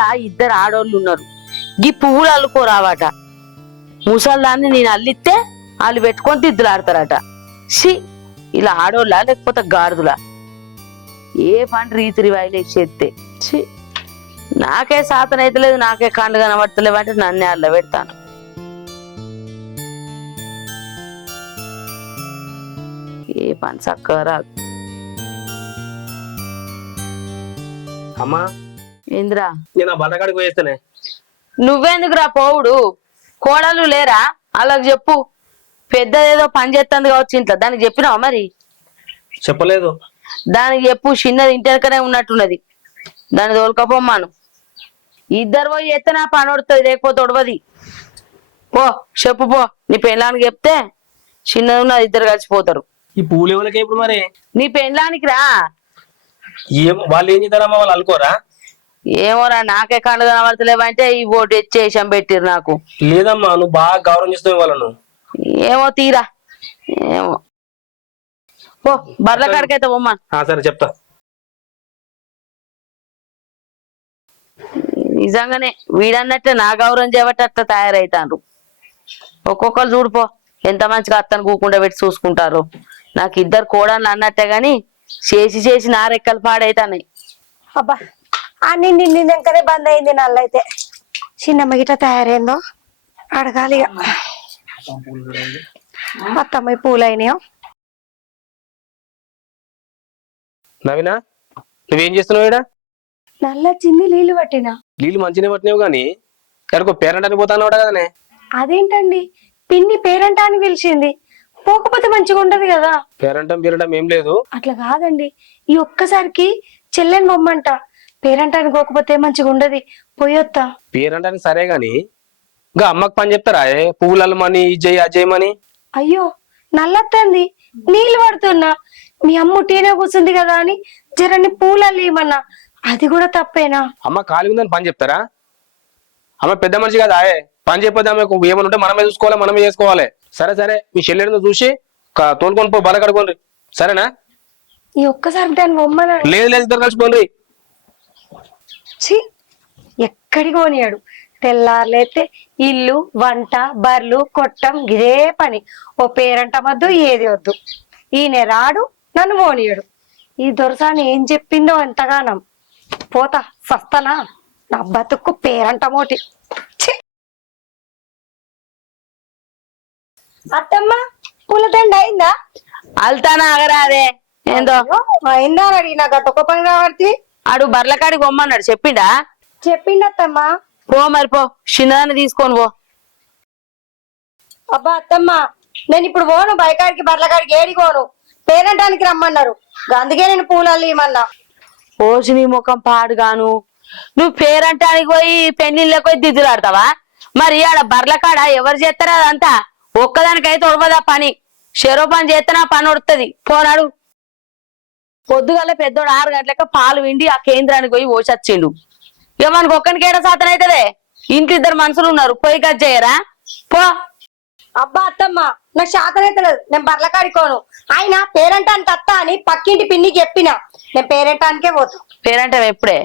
ఇంట్లో ఇద్దరు ఆడోళ్ళు ఉన్నారు. గీ పువ్వులు అల్లుకోరావట. ముసల్దాన్ని నేను అల్లిస్తే వాళ్ళు పెట్టుకొని తిద్దులాడతారట. షి ఇలా ఆడోళ్ళ లేకపోతే గాడిదులా? ఏ పని రీతి రివాయిలు చేస్తే నాకే సాతన అయితే లేదు, నాకే కండు కనబడతలేవు అంటే నన్నే అల్ల పెడతాను. ఏ పని చక్కగా రాదు. అమ్మా ఏంద్రా? నేను బట్టకాడికి పోయేస్తానే. నువ్వెందుకురా పోవుడు? కోడలు లేరా? అలాగ చెప్పు. పెద్దదేదో పని చేస్తుంది కావచ్చు ఇంట్లో, దానికి చెప్పినావా మరి? చెప్పలేదు. దానికి చెప్పు, చిన్నది ఇంటెనకనే ఉన్నట్టున్నది, దాన్ని తోలుకపోమ్మాను. ఇద్దరు పోయి ఎత్తే నా పని ఉడుతుంది, లేకపోతే ఉడవది. పో చెప్పు పో, నీ పెళ్ళానికి చెప్తే చిన్నది ఉన్నది ఇద్దరు కలిసిపోతారు. ఈ పూలు ఎవరికి ఇప్పుడు మరి? నీ పెళ్ళానికి రా. వాళ్ళు ఏం చేస్తారమ్మా? వాళ్ళు అనుకోరా? ఏమోరా, నాకే కండు కనబడతలేవంటే ఈ ఓటు ఎచ్చేసాం పెట్టిరు నాకు. లేదమ్మా, నువ్వు బాగా గౌరవం చేస్తావు వాళ్ళను. ఏమో తీరా, ఏమో పో. బర్ల కాడికైతే పోమ్మా. సరే చెప్తా. నిజంగానే వీడన్నట్టే నా గౌరవం చేయబట్టి అట్లా తయారైతాండ్రు. ఒక్కొక్కరు చూడిపో ఎంత మంచిగా అత్తను కూకుండా పెట్టి చూసుకుంటారు. నాకు ఇద్దరు కోడళ్ళు అన్నట్టే గాని చేసి చేసి నా రెక్కలు పాడైతాన్నాయి. అబ్బా నిండి నిండినాకనే బంద్ అయింది నల్లైతే. చిన్నమ్మ గిట్ట తయారైందో అడగాలి. అత్తమ్మ పూలైనాయో. నవీనా, నువ్వేం చేస్తున్నావు ఈడ? నల్ల చిన్ని నీళ్లు పట్టినా. నీళ్ళు మంచిగా పట్టినావు గానీ ఎక్కడికో పేరంటానికి పోతాను కదనే. అదేంటండి, పిన్ని పేరంటాన్ని పిలిచింది, పోకపోతే మంచిగా ఉండదు కదా. పేరంటం ఏం లేదు. అట్లా కాదండి, ఈ ఒక్కసారికి చెల్లెని బొమ్మంట. పేరంటానికి పోకపోతే మంచిగా ఉండదు, పోయొత్తా. పేరంటానికి సరే గాని ఇంకా అమ్మకి పని చెప్తారా? పువ్వులు అల్లమని ఇజ్జయ్యి అజ్జయమని. అయ్యో నల్లత్తంది, నీళ్లు పడుతున్నా. మీ అమ్మ టీనే కూర్చుంది కదా అని జరని పూలల్లి ఇవ్వమన్నా, అది కూడా తప్పేనా? అమ్మ ఖాళీ ఉందని పని చెప్తారా? అమ్మ పెద్ద మనిషి కదా, పని చెప్పొద్దు. ఆమెకు ఏమని ఉంటే మనమే చూసుకోవాలి, మనమే చేసుకోవాలి. సరే సరే, మీ చెల్లెడిని చూసి తోలుకొని పో, బల కడుకోండి. సరేనా? ఈ ఒక్కసారి దాన్ని బొమ్మన. లేదు లేదు, ఇద్దరు కలిసిపోండి. ఎక్కడికి పోనీయాడు. తెల్లారులైతే ఇల్లు వంట బర్లు కొట్టం ఇదే పని. ఓ పేరంట వద్దు, ఏది వద్దు. ఈయన రాడు, నన్ను పోనీయడు. ఈ దొరసాని ఏం చెప్పిందో ఎంతగానం. పోతా సస్తనా, నా బతుక్కు పేరంట మోటి. అత్తమ్మ పూలదండ అయిందా? అల్తానా ఆగరాదే. ఏందో అయిందా అని అడిగినా గట్టొక్క పని కాబట్టి. ఆడు బర్లకాడికి పొమ్మన్నాడు, చెప్పిండా? చెప్పిండత్తమ్మా. పో మరి పో, చిన్నదాన్ని తీసుకొని పో. అబ్బా అత్తమ్మ, నేను ఇప్పుడు పోను బయకాడికి బర్లకాడికి, ఏడికోను. పేరంటానికి రమ్మన్నారు, అందుకే నేను పూలల్లి ఇమ్మన్నా. పోసి నీ ముఖం పాడుగాను. నువ్వు పేరంటానికి పోయి పెళ్లిళ్ళకి పోయి దిద్దులాడతావా? మరి ఆడ బర్లకాడ ఎవరు చేస్తారా? అదంతా ఒక్కదానికైతే ఉడవదా పని. చెరో పని చేస్తే పని ఉడుతుంది. పోనాడు. పొద్దుగల పెద్దోడు 6 గంటలక పాలు విండి ఆ కేంద్రానికి పోయి పోసొచ్చిండు. ఇక మనకు ఒక్కనికి ఏడ సాతన అవుతుందే? ఇంటి ఇద్దరు మనుషులు ఉన్నారు, పోయి కట్ చేయరా? పో. అబ్బా అత్తమ్మ, నాకు శాతనైతే లేదు, నేను బర్లకాడికోను. ఆయన పేరంటానికి అత్త అని పక్కింటి పిన్నికి చెప్పిన, నేను పేరంటానికే పోతా. పేరంటావు ఎప్పుడే?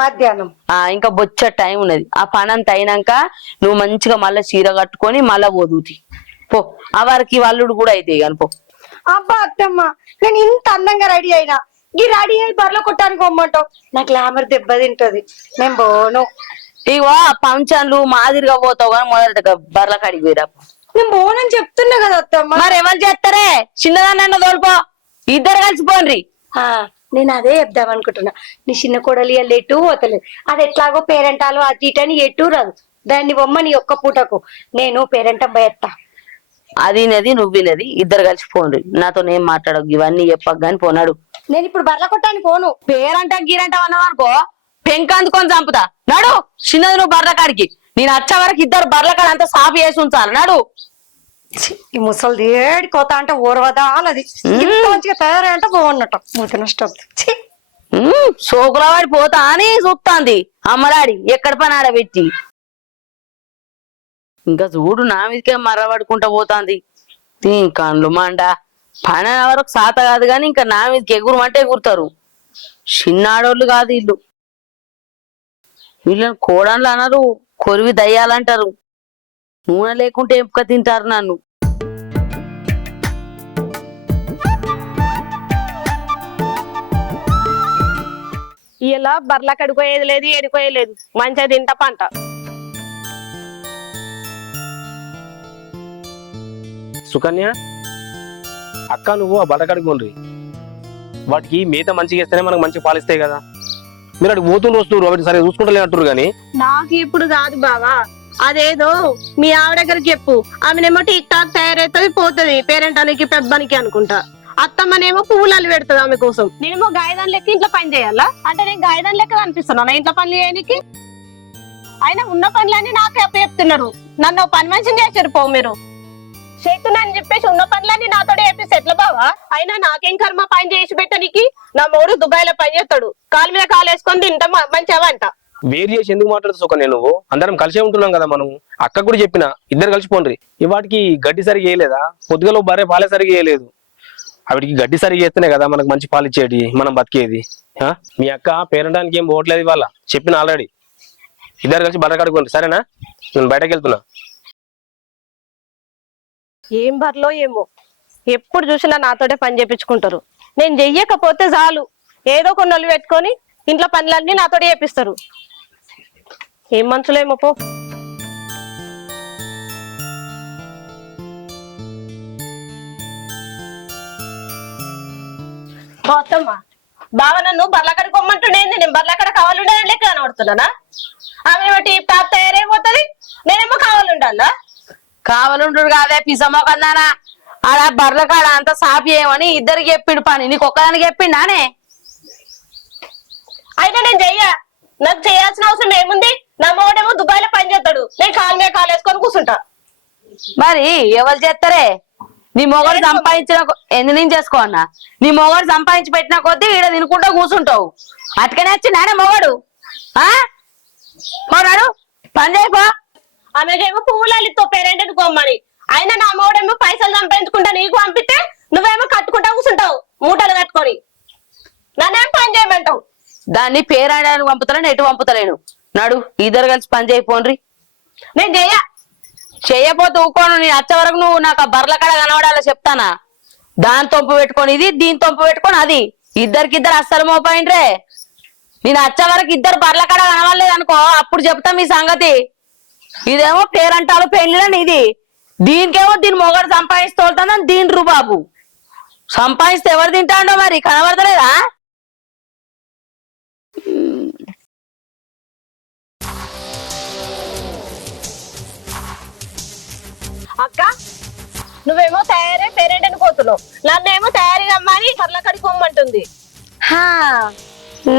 మధ్యాహ్నం. ఇంకా బొచ్చ టైం ఉన్నది. ఆ పని అంత అయినాక నువ్వు మంచిగా మళ్ళా చీర కట్టుకొని మళ్ళా పోదుతి పో. ఆ వారికి వల్లుడు కూడా అయితే కానీ పో. అబ్బా అత్తమ్మ, నేను ఇంత అందంగా రెడీ అయినా ఈ రెడీ అయి బర్రెలు కొట్టడానికి పోమ్మంటావు? నాకు గ్లామర్ దెబ్బ తింటది, నేను పోను. ఇగో ఫంక్షన్లు మాదిరిగా పోతావు కానీ మొదట బర్ల కాడికి పోయిరా. నేను పోనని చెప్తున్నా కదా అత్తమ్మ. మరి ఎవరు చేస్తారే? చిన్నదాన్న తోలుపో, ఇద్దరు కలిసిపోండి. నేను అదే చెప్దాం అనుకుంటున్నా. నీ చిన్న కోడలి వాళ్ళు ఎటు పోతలేదు, అది ఎట్లాగో పేరెంటాలు అటు ఇటు అని ఎటు రాదు. దాన్ని బొమ్మ నీ ఒక్క పూటకు నేను పేరెంటం పోయేస్తా. అది నది నువ్వునది, ఇద్దరు కలిసిపోండి. నాతో ఏం మాట్లాడవు, ఇవన్నీ చెప్పకు గాని పోనాడు. నేను ఇప్పుడు బర్ల కొట్టానికి పోను. పేరంటాం గీరంటాం అన్నావనుకో పెంక అందుకొని చంపుతా. నాడు చిన్నది నువ్వు బర్ల కాడికి. నేను వచ్చే వరకు ఇద్దరు బర్ల కాడ అంతా సాఫ్ చేసి ఉంచాలి. నాడు. ఈ ముసలిది ఏడి కోత అంటే ఓర్వదా అలది మంచిగా తయారై అంటే బాగున్నట్టు మూత నష్టం. సోకుల వాడి పోతా అని చూస్తాంది అమ్మలాడి ఎక్కడ పని ఆడబెట్టి. ఇంకా చూడు నా మీదకే మర్రబడుకుంటా పోతాంది. కళ్ళు మండ పని వరకు సాత కాదు కానీ ఇంకా నా మీదకి ఎగురమంటే ఎగురుతారు. చిన్నాడోళ్ళు కాదు ఇల్లు. వీళ్ళని కోడన్లు అనరు, కొరివి దయ్యాలంటారు. నూనె లేకుంటే ఎంపుక తింటారు నన్ను. ఇలా బర్ల కడుకోయేది లేదు, ఏడుకోయేది మంచిగా తింటా పంట. సుకన్య అక్క నువ్వు ఆ బర్రెకాడికి పోండి. వాటికి మేత మంచిగా ఇస్తేనే మనకు మంచి పాలిస్తాయి కదా. మీరు అడిగి పోతుండ్రు వస్తున్నారు, వాటిని సరిగా చూసుకుంటలేనట్టు కానీ. నాకు ఇప్పుడు కాదు బావా, అదేదో మీ ఆవిడ దగ్గరికి చెప్పు. ఆమెనేమో టిక్ టాక్ తయారైతుంది పోతుంది పేరెంటానికి పెద్దనికి అనుకుంటా. అత్తమ్మనేమో పువ్వులు పెడుతుంది ఆమె కోసం. నేనేమో గాయదాన్ లెక్క ఇంట్లో పని చేయాలా? అంటే నేను గాయదాన్ లెక్క కనిపిస్తున్నా ఇంట్లో పనులు చేయడానికి? అయినా ఉన్న పనులన్నీ నాకే చెప్తున్నారు. నన్ను పని మనిషిని చేశారు పో మీరు. చేస్తున్నాను చెప్పేసి ఉన్న పనులన్నీ నాతో చెప్పేసి ఎట్లా బావా? అయినా నాకేం కర్మ పని చేసి పెట్టడానికి? నా మూడు దుబాయ్లో పని చేస్తాడు, కాలు మీద కాలు వేసుకొని తింటా మంచిగా అంట. వేరు చేసి ఎందుకు మాట్లాడుతూ సుకన్య నువ్వు? అందరం కలిసే ఉంటున్నాం కదా మనం. అక్క కూడా చెప్పిన ఇద్దరు కలిసిపోండి. వాటికి గడ్డి సరిగా వేయలేదా? పొద్దుగలో బర్రె పాలే సరిగా వేయలేదు. వాటికి గడ్డి సరిగా వేస్తేనే కదా మనకు మంచి పాలు ఇచ్చేది, మనం బతికేది. మీ అక్క పేరంటానికి ఏం పోవట్లేదు ఇవాళ, చెప్పిన ఆల్రెడీ. ఇద్దరు కలిసి బర్రె కడుకోండి సరేనా? నేను బయటకు వెళ్తున్నా. ఏం బర్లో ఏమో, ఎప్పుడు చూసినా నాతోటే పని చేపించుకుంటారు. నేను చెయ్యకపోతే చాలు ఏదో కొన్ని పెట్టుకొని ఇంట్లో పనులన్నీ నాతోటే చేపిస్తారు. ఏం మనుషులేమో పో. మొత్తమ్మా బావ నన్ను బర్లకడ కొమ్మంటుండేంది? నేను బర్లకడ కావాలండే లెక్క కనబడుతున్నానా? ఆమె టీప్ టాప్ తయారైపోతుంది, నేనేమో కావాలండాలా? కావాలంటు కాదే పిసమోకన్నానా, ఆడ బర్ల కాడ అంత సాపి ఏమని ఇద్దరికి చెప్పిండు పని, నీకు ఒక్కదానికి చెప్పిండానే? అయితే నేను చెయ్యా, నాకు చేయాల్సిన అవసరం ఏముంది? నా మోడేమో దుబాయ్లో పని చేస్తాడు, నేను కాలు మీద కాలు వేసుకొని కూర్చుంటా. మరి ఎవరు చేస్తారే? నీ మొగడు సంపాదించిన ఎందు నేను చేసుకో అన్నా, నీ మొగడు సంపాదించి పెట్టిన కొద్దీ ఈడ తినుకుంటూ కూర్చుంటావు. అటుకనే వచ్చిందానే మొగడు? మొగడు పని చేయపో. ఆమెకేమో పువ్వులు పేరెంట్ కొమ్మని, అయినా నా మోడేమో పైసలు సంపాదించుకుంటా నీకు పంపితే నువ్వేమో కట్టుకుంటా కూర్చుంటావు మూటలు కట్టుకొని. నన్నేం పని చేయమంటావు? దాన్ని పేరాడడానికి పంపుతలేను, ఎటు పంపుతలేను. నడు ఇద్దరు కలిసి పని చేయపోండ్రి. నేను చెయ్యపోతే ఊకోను. నేను వచ్చే వరకు నువ్వు నాకు ఆ బర్ల కాడ కనబడాలో చెప్తానా? దాని తొంపు పెట్టుకొని ఇది, దీని తొంపు పెట్టుకొని అది, ఇద్దరికిద్దరు అస్సలు మోపోయిండ్రే. నేను వచ్చే వరకు ఇద్దరు బర్ల కాడ కనబడలేదు అనుకో, అప్పుడు చెప్తా మీ సంగతి. ఇదేమో పేరంటాలు పెళ్లిలని ఇది, దీనికేమో దీని మొగడు సంపాదిస్తూ వెళ్తానని దీని రూబాబు సంపాదిస్తే ఎవరు తింటాడో మరి కనబడతలేదా? అక్క నువ్వేమో తయారై పేరెంట్ అని పోతున్నావు, నన్నేమో తయారీగా అమ్మని కర్ల కడుకోమంటుంది.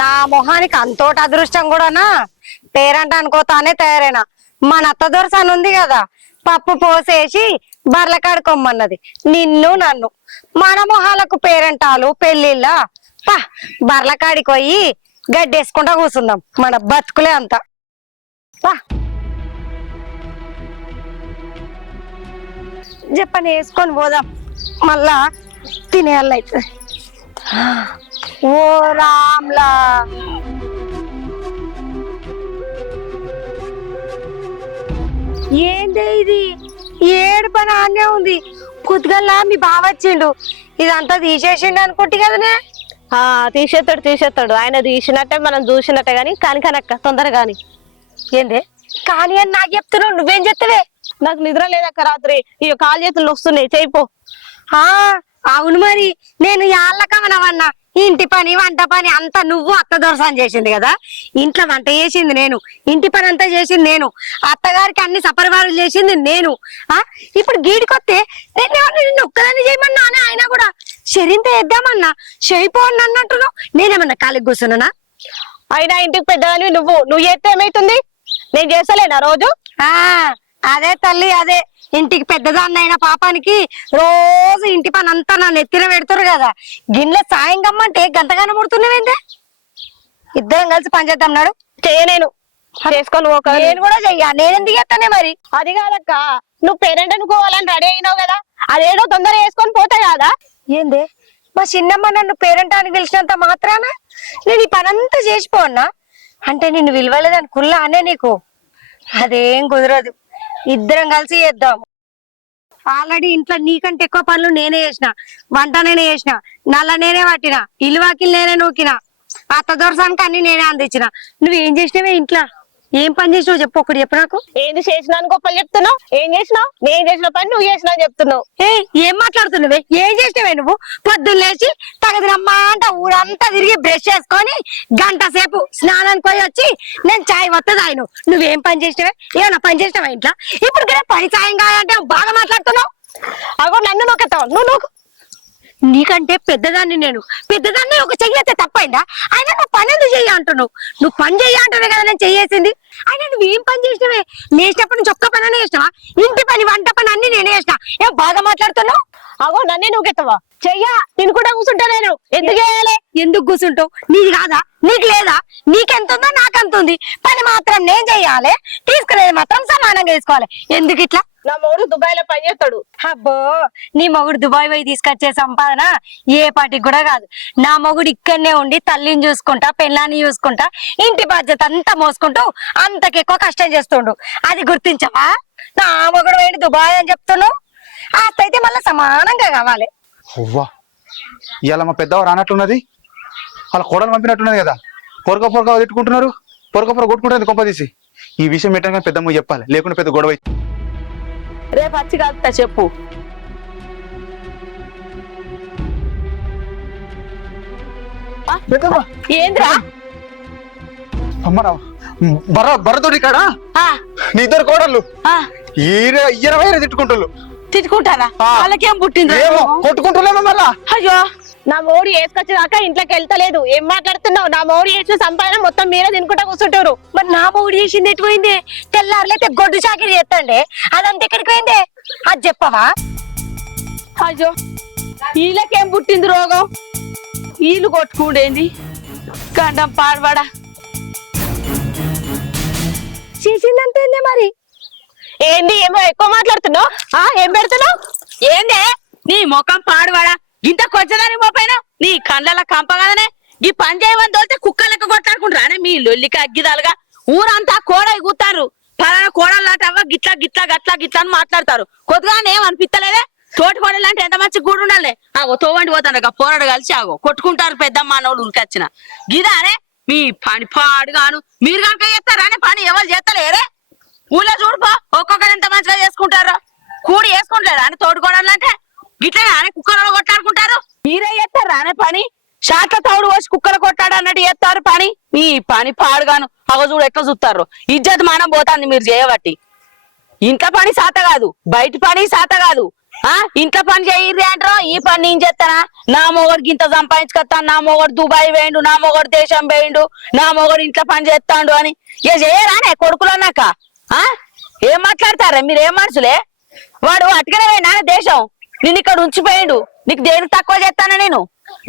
నా మొహానికి అంతోటి అదృష్టం కూడానా? పేరంట అనుకోతానే తయారైనా. మన అత్త దొరసాని ఉంది కదా, పప్పు పోసేసి బర్ల కడుకోమన్నది నిన్ను నన్ను. మన మొహాలకు పేరంటాలు పెళ్లిళ్ళ బర్ల కాడికి పోయి గడ్డేసుకుంటా కూర్చుందాం, మన బతుకులే అంత. చెప్పని వేసుకొని పోదాం, మళ్ళా తినేయాలి అయితే. ఓ రామ్లా, ఏంది ఇది? ఏడు పని ఆనే ఉంది. పొద్దుగల్లా మీ బావ వచ్చిండు, ఇదంతా తీసేసిండు అనుకుంటే కదనే. తీసేస్తాడు ఆయన తీసినట్టే మనం చూసినట్టే గాని కానికనక్క తొందరగాని. ఏంది కానీ అని నాకు చెప్తున్నావు, నువ్వేం చెప్తావే? నాకు నిద్ర లేదక్క, రాత్రి ఇక కాలు చేతులు వస్తున్నాయి, చేయిపో. అవును మరి, నేను యాళ్ళకమనవన్నా. ఇంటి పని వంట పని అంతా నువ్వు అత్త దొరసాని చేసింది కదా. ఇంట్లో వంట చేసింది నేను, ఇంటి పని అంతా చేసింది నేను, అత్తగారికి అన్ని సపరివారాలు చేసింది నేను. ఇప్పుడు గీడికొస్తే నిన్ను ఒక్కదాన్ని చేయమన్నా అని ఆయన కూడా శరింత వేద్దామన్నా చేయిపోండి అన్నట్టున్నావు. నేనేమన్నా కాలికి కూర్చున్నానా? అయినా ఇంటికి పెద్దదాన్ని నువ్వు చేస్తే ఏమైతుంది? నేను చేస్తలేనా రోజు? అదే తల్లి, అదే ఇంటికి పెద్దదాన్నైనా పాపానికి రోజు ఇంటి పని అంతా నా నెత్తిన పెడతారు కదా. గిన్నె సాయం గమ్మంటే గంతగానే ముడుతున్నావేంటే? ఇద్దరం కలిసి పని చేద్దాం. నాడు చేయనేను, చేసుకొని నేను కూడా చెయ్యా. నేను ఎందుకు చేస్తానే మరి? అది కాదక్క, నువ్వు పేరెంట్ అనుకోవాలని రెడీ అయినావు కదా, అదేదో తొందర వేసుకొని పోతాయి కదా. ఏందే మా చిన్నమ్మ నన్ను పేరెంటానికి పిలిచినంత మాత్రాన నేను ఈ పనంతా చేసిపోన్నా? అంటే నిన్ను విలువలేదని కుల్లా అనే నీకు అదేం కుదరదు. ఇద్దరం కలిసి చేద్దాం. ఆల్రెడీ ఇంట్లో నీకంటే ఎక్కువ పనులు నేనే చేసిన, వంట నేనే చేసిన, నల్ల నేనే పట్టిన, ఇల్లువాకిలు నేనే నూకిన, అత్త దొరసానికి అన్ని నేనే అందించిన. నువ్వేం చేసినవే ఇంట్లో? ఏం పని చేసినావు చెప్పు, ఒకటి చెప్పు నాకు. ఏంది చేసినాను గొప్పలు చెప్తున్నావు? ఏం చేసినావు? నేను చేసిన పని నువ్వు చేసినావు చెప్తున్నావు. ఏం మాట్లాడుతున్నావే? ఏం చేసినవే నువ్వు? పొద్దున్న లేచి తగదిరమ్మా అంట ఊరంతా తిరిగి బ్రష్ చేసుకొని గంట సేపు స్నానానికి పోయి వచ్చి నేను చాయ్ వస్తుంది ఆయన. నువ్వేం పని చేసినవే? ఏమన్నా పని చేసినావా ఇంట్లో? ఇప్పుడు కూడా పని సాయం కాదంటే బాగా మాట్లాడుతున్నావు. అగో నన్ను నొక్కుతావు నువ్వు. నీకంటే పెద్దదాన్ని నేను, పెద్దదాన్ని ఒక చెయ్యితే తప్పైందా? అయినా నువ్వు పని ఎందుకు చెయ్యి అంటున్నావు? నువ్వు పని చెయ్యి అంటున్నావు కదా నేను చెయ్యేసింది. అయినా నువ్వేం పని చేసినవే? లేచినప్పుడు నుంచి ఒక్క పని చేసినావా? ఇంటి పని వంట పని అన్ని నేనే చేసిన. ఏం బాగా మాట్లాడుతున్నావు? అగో నన్నే నూకెత్తావా? చెయ్యా నేను కూడా కూర్చుంటా. నేను ఎందుకు చేయాలి? ఎందుకు కూర్చుంటావు? నీది కాదా? నీకు లేదా? నీకెంత ఉందో నాకెంత ఉంది. పని మాత్రం నేను చెయ్యాలి, తీసుకునేది మాత్రం సమానంగా తీసుకోవాలి. ఎందుకు ఇట్లా? నా మూడు దుబాయ్ లో పని చేస్తాడు. అబ్బో, నీ మొగుడు దుబాయ్ పోయి తీసుకొచ్చే సంపాదన ఏ పాటికి కూడా కాదు. నా మొగుడు ఇక్కడనే ఉండి తల్లిని చూసుకుంటా, పెళ్ళాన్ని చూసుకుంటా, ఇంటి బాధ్యత అంతా మోసుకుంటూ అంతకెక్కువ కష్టం చేస్తుండు. అది గుర్తించవా? నా మొగుడు పోయి దుబాయ్ అని చెప్తున్నావు. అయితే మళ్ళీ సమానంగా కావాలి. అవ్వా, ఇవాళ మా పెద్దవారు రానట్లున్నది. వాళ్ళ కోడలు పంపినట్టున్నది కదా. పొరక తిట్టుకుంటున్నారు, పొరక కొట్టుకుంటుంది కొంప తీసి. ఈ విషయం ఏంటంటే పెద్దమ్మ చెప్పాలి, లేకుండా పెద్ద గొడవ. రేపు వచ్చి కలుపుతా చెప్పు. పెద్దమ్మ ఏంద్రా? అమ్మరా బర్రతోటి కాడా ఆ, నీ ఇద్దరు కోడళ్ళు ఆ, 20 తిట్టుకుంటారు. తిట్టుకుంటారా? వాళ్ళకేం పుట్టింది? ఏమో కొట్టుకుంటున్నాను మళ్ళా. అయ్యో, నా మోడి వేసుకొచ్చేదాకా ఇంట్లోకి వెళ్తలేదు. ఏం మాట్లాడుతున్నావు? నా మోడి వేసిన సంపాదన మొత్తం మీరే తినుకుంటా కూర్చుంటారు. మరి నా మొగుడు చేసింది ఎటు పోయింది? తెల్లారులైతే గొడ్డు చాకిరి చేస్తాండే, అదంతా ఎక్కడికి పోయింది? అది చెప్పవా? అయ్యో, వీళ్ళకేం పుట్టింది రోగం? వీళ్ళు కొట్టుకుండేంది? గండం పాడబడా చేసిందంతే మరి. ఏంది ఏమో ఎక్కువ మాట్లాడుతున్నావు? ఏం పెడుతున్నావు? ఏందే నీ ముఖం పాడువాడా? ఇంత కొచ్చదాని మోపైన నీ కళ్ళ కంప కదనే. ఈ పని చేయమని తోలితే కుక్కలెక్క కొట్లాడుకుంటారానే మీ లొల్లిక అగ్గిదాలుగా. ఊరంతా కోడ ఎగుతారు. పలానా కోడలాటవ్వ గిట్లా గిట్లా గట్లా గిట్లా అని మాట్లాడతారు. కొద్దిగా ఏం అనిపిస్తలేదే? తోటి కోడలు అంటే ఎంత మంచి గూడు ఉండాలి. ఆగో తోవండి పోతాడు పోరాడు కలిసి ఆగో కొట్టుకుంటారు పెద్దమ్మ అన్నోళ్ళు ఉరికొచ్చిన గిదానే మీ పని పాడుగాను. మీరు కనుక చేస్తారానే పని ఎవరు చేస్తలేరే? ఊళ్ళో చూడుకో ఒక్కొక్కరు ఎంత మంచిగా చేసుకుంటారో. కూడి వేసుకుంటారా అని తోడుకోవడం అంటే గిట్లనే అనే కుక్కలలో కొట్లాడుకుంటారు. మీరే చేస్తారా అనే పని? షాట్ల తౌడు వచ్చి కుక్కలు కొట్టాడు అన్నట్టు చేస్తారు పని. మీ పని పాడుగాను. అగ చూడు ఎట్లా చూస్తారు. ఇజ్జత్ మానం పోతాంది మీరు చేయబట్టి. ఇంట్లో పని సాత కాదు, బయట పని సాత కాదు. ఇంట్లో పని చేయర్రి అంటారు. ఈ పని నేను చేస్తానా? నా మొగడికి ఇంత సంపాదించుకొస్తాను, నా మొగడు దుబాయ్ వేయండు, నా మొగడు దేశం వేయండు, నా మొగడు ఇంట్లో పని చేస్తాడు అని ఇక చేయరానే కొడుకులు అన్నాక. ఏం మాట్లాడతారా మీరు? ఏం మనుషులే? వాడు అటుకనే పోయినా దేశం, నిన్ను ఇక్కడ ఉంచిపోయిండు. నీకు దేనికి తక్కువ చేస్తానా నేను?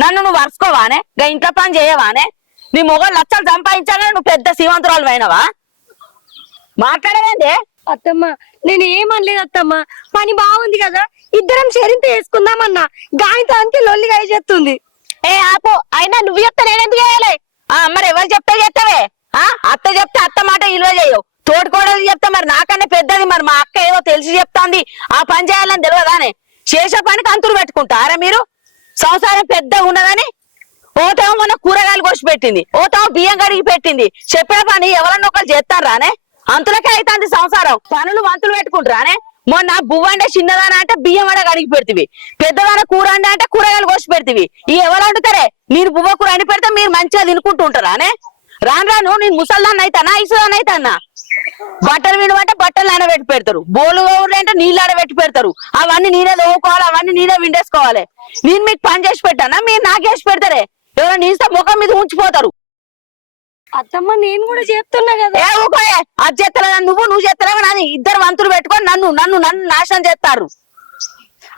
నన్ను నువ్వు వరుసుకోవానే? గా ఇంట్లో పని చేయవానే? నీ మొగలు లక్షలు సంపాదించానే నువ్వు పెద్ద శ్రీమంతురాలు అయినవా? మాట్లాడవేందే? అత్తమ్మ నేను ఏమనలేదు అత్తమ్మ, పని బాగుంది కదా, ఇద్దరం షేరింత వేసుకుందామన్నా. గాయంతో అంతే లొల్లిగా చేస్తుంది. ఆపో, అయినా నువ్వు చెప్తా నేనెందుకు చేయాలి? మరి ఎవరు చెప్తే చేస్తావే? అత్త చెప్తే అత్త మాట విలువ చేయవు. తోడుకోడలు చెప్తా మరి నాకన్నా పెద్దది. మరి మా అక్క ఏదో తెలిసి చెప్తాంది, ఆ పని చేయాలని తెలియదానే? చేసే పనికి అంతులు పెట్టుకుంటారా మీరు? సంసారం పెద్దగా ఉన్నదని ఓటేమో మొన్న కూరగాయలు కోసి పెట్టింది, ఓటేమో బియ్యం కడిగి పెట్టింది. చెప్పిన పని ఎవరన్నా ఒకరు చేస్తారానే? అంతులకే అవుతుంది సంసారం. పనులు వంతులు పెట్టుకుంటారానే? మొన్న బువ్వ అంటే చిన్నదాన అంటే బియ్యం అడ కడిగి పెడతీవి, పెద్దదాన కూర అంటే కూరగాయలు కోసి పెడతీవి. ఈ ఎవరు అంటుతారే? నేను బువ్వ కూర అని పెడితే మీరు మంచిగా తినుకుంటూ ఉంటారానే? రాను రాను నేను ముసల్దాన్ని అయితానా, ఇసుదాన్ని అయితానా? బట్టలు వినమంటే బట్టలు నానబెట్టి పెడతారు, బోలు అంటే నీళ్ళు ఆడబెట్టి పెడతారు. అవన్నీ నేనే దోవుకోవాలి, అవన్నీ నేనే విండేసుకోవాలి. నేను మీకు పని చేసి పెట్టానా? మీరు నాకేసి పెడతారే? ఎవరో నీస్తే ముఖం మీద ఉంచిపోతారు. అత్తమ్మ నేను కూడా చెప్తున్నా కదా. ఏ ఊకోయే, అది చేస్తలేదా నువ్వు చేస్తలేవా? నాని ఇద్దరు వంతులు పెట్టుకొని నన్ను నన్ను నన్ను నాశనం చేస్తారు.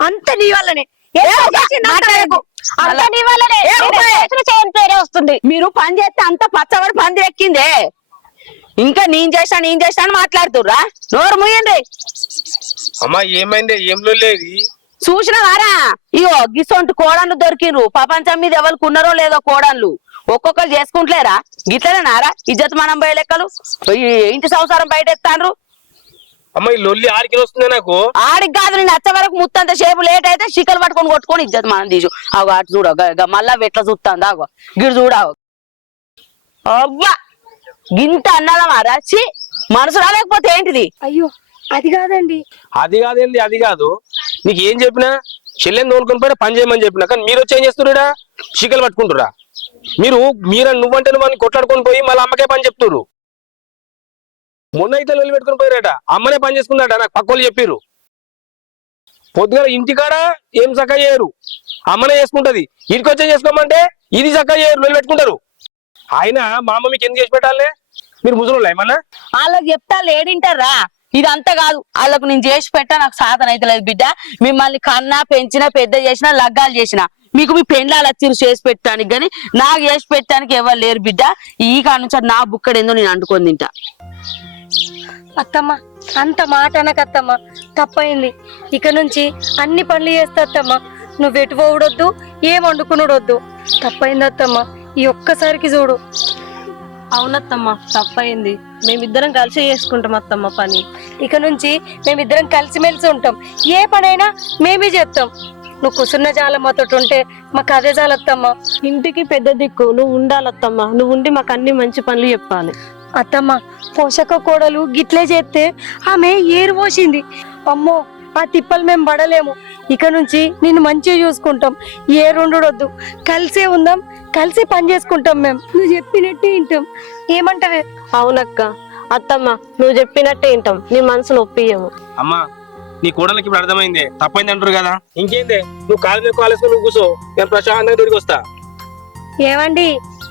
అంత నీ వల్లనే. వస్తుంది. మీరు పని చేస్తే అంత పచ్చబడి పంది ఎక్కిందే. ఇంకా నేను చేసా అని మాట్లాడుతుర్రా? నోరు ముయ్యండి. అమ్మా ఏమైంది? ఏం లేదు చూసిన వారా? ఇగో గిసొంటి కోడన్లు దొరికిండ్రు. ప్రపంచం మీద ఎవరికి ఉన్నారో లేదో కోడన్లు. ఒక్కొక్కరు చేసుకుంటలేరా గిట్లనే నారా ఇజ్జత్ మనం పోయే లెక్కలు ఈ ఇంటి సంసారం బయట ఎత్తాండ్రు. అమ్మ ఈ లొల్లి ఆడికి వస్తుంది నాకు. ఆడికి కాదు నేను వచ్చే వరకు ముత్తంత సేపు లేట్ అయితే చిక్కలు పట్టుకొని కొట్టుకొని ఇజ్జత్ మనం తీసు. అగో అటు చూడ మళ్ళా వెట్ల చూస్తాంది. అగో గిడు చూడవు అవ్వా గింత అన్నదా మారాచి మనసు రాలేకపోతే ఏంటిది? అయ్యో అది కాదండి. అది కాదేంది అది కాదు. నీకు ఏం చెప్పినా చెల్లెని తోలుకొని పోయినా పని చేయమని చెప్పినా కానీ మీరు వచ్చి ఏం చేస్తుర్రా? చిక్కలు పట్టుకుంటురా మీరు. నువ్వంటే నువ్వు కొట్లాడుకొని పోయి మళ్ళీ అమ్మకే పని చెప్తుర్రు. మొన్న అయితే లొల్లి పెట్టుకుని పోయారట, అమ్మనే పని చేసుకుందాట నాకు పక్కోళ్ళు చెప్పిర్రు. పొద్దుగా ఇంటికాడ ఏం చక్కగా చేయరు, అమ్మనే చేసుకుంటది. ఇంటికి వచ్చే చేసుకోమంటే ఇది చక్కగా చేయరు, లొల్లి పెట్టుకుంటారు. ఆయన మా అమ్మ మీకు ఎందుకు చేసి పెట్టాలే? మీరు ముసలోళ్ళ ఏమన్నా? వాళ్ళకి చెప్తా లేడింటారా? ఇదంతా కాదు వాళ్ళకు నేను చేసి పెట్టా, నాకు సాధన అయితే లేదు బిడ్డ. మిమ్మల్ని కన్నా పెంచినా పెద్ద చేసినా లగ్గాలు చేసినా మీకు మీ పెండ్లాలు వచ్చి చేసి పెట్టడానికి కానీ నాకు చేసి పెట్టడానికి ఎవరు లేరు బిడ్డ. ఈ కాడ నుంచి నా బుక్కడేందో నేను అంటుకొని తింటా. అత్తమ్మ అంత మాట అనకత్తమ్మ, తప్పైంది. ఇక నుంచి అన్ని పనులు చేస్తా అత్తమ్మ. నువ్వు ఎటు పోవడొద్దు, ఏం వండుకునుడొద్దు. తప్పైంది అత్తమ్మ, ఈ ఒక్కసారికి చూడు. అవునత్తమ్మ తప్పైంది. మేమిద్దరం కలిసి చేసుకుంటాం అత్తమ్మ పని. ఇక నుంచి మేమిద్దరం కలిసిమెలిసి ఉంటాం. ఏ పనైనా మేమే చేస్తాం. నువ్వు కుసున్న జాలం మాతోటి ఉంటే మాకు అదే చాలత్తమ్మ. ఇంటికి పెద్ద దిక్కు నువ్వు ఉండాలత్తమ్మ. నువ్వు ఉండి మాకు అన్ని మంచి పనులు చెప్పాలి. అత్తమ్మ పోషక కోడలు గిట్లే చేస్తే ఆమె ఏరు పోసింది. అమ్మో ఆ తిప్పలు మేము పడలేము. ఇక నుంచి నిన్ను మంచిగా చూసుకుంటాం. ఏరుండొద్దు, కలిసే ఉందాం, కలిసి పని చేసుకుంటాం. మేము నువ్వు చెప్పినట్టే వింటాం. ఏమంటావే? అవునక్క. అత్తమ్మ నువ్వు చెప్పినట్టే వింటాం, నీ మనసు నొప్పియము. అమ్మా నీ కోడలకి ఇప్పుడు అర్థమైంది, తప్పైంది అంటారు కదా. ఇంకేంది నువ్వు కాలు మీద కాలేసుకొని నువ్వు కూర్చో, నేను ప్రశాంతంగా తిరిగి వస్తా. ఏమండి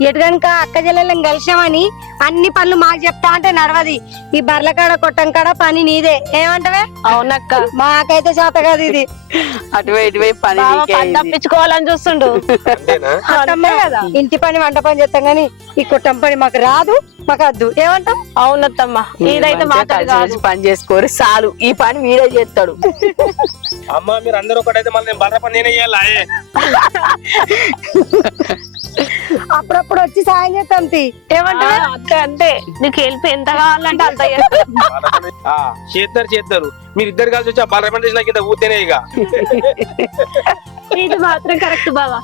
ఎటు గనుక అక్క చెల్లెళ్ళని కలిసామని అన్ని పనులు మాకు చెప్తా అంటే నడవది. ఈ బర్ల కాడ కొట్టం కాడ పని నీదే. ఏమంటవే? అవునక్క. మాకైతే చేత కాదు ఇది. అటువైపు పని పని తప్పించుకోవాలని చూస్తుండు. అంతేనా? అత్తమ్మే కదా ఇంటి పని వంట పని చేస్తాం గానీ ఈ కొట్టం పని మాకు రాదు, మాకు వద్దు. ఏమంటాం? అవునత్తమ్మ ఇదైతే మాట్లాడి పని చేసుకోరు చాలు. ఈ పని మీరే చేస్తాడు. అమ్మా మీరు అందరూ ఒకటైతే మళ్ళీ నేను బర్ర పని నేనే చేయాలా? అప్పుడప్పుడు వచ్చి సాయం చేస్తాం. ఏమంటావే? అంతే అంతే. నీకు హెల్ప్ ఎంత కావాలంటే అంత చేస్తారు. మీరు ఇద్దరు కలిసి వచ్చి ఆ బర్ర పని చేసిన కింద ఊతేనే ఇక. ఇది మాత్రం కరెక్ట్ బావా.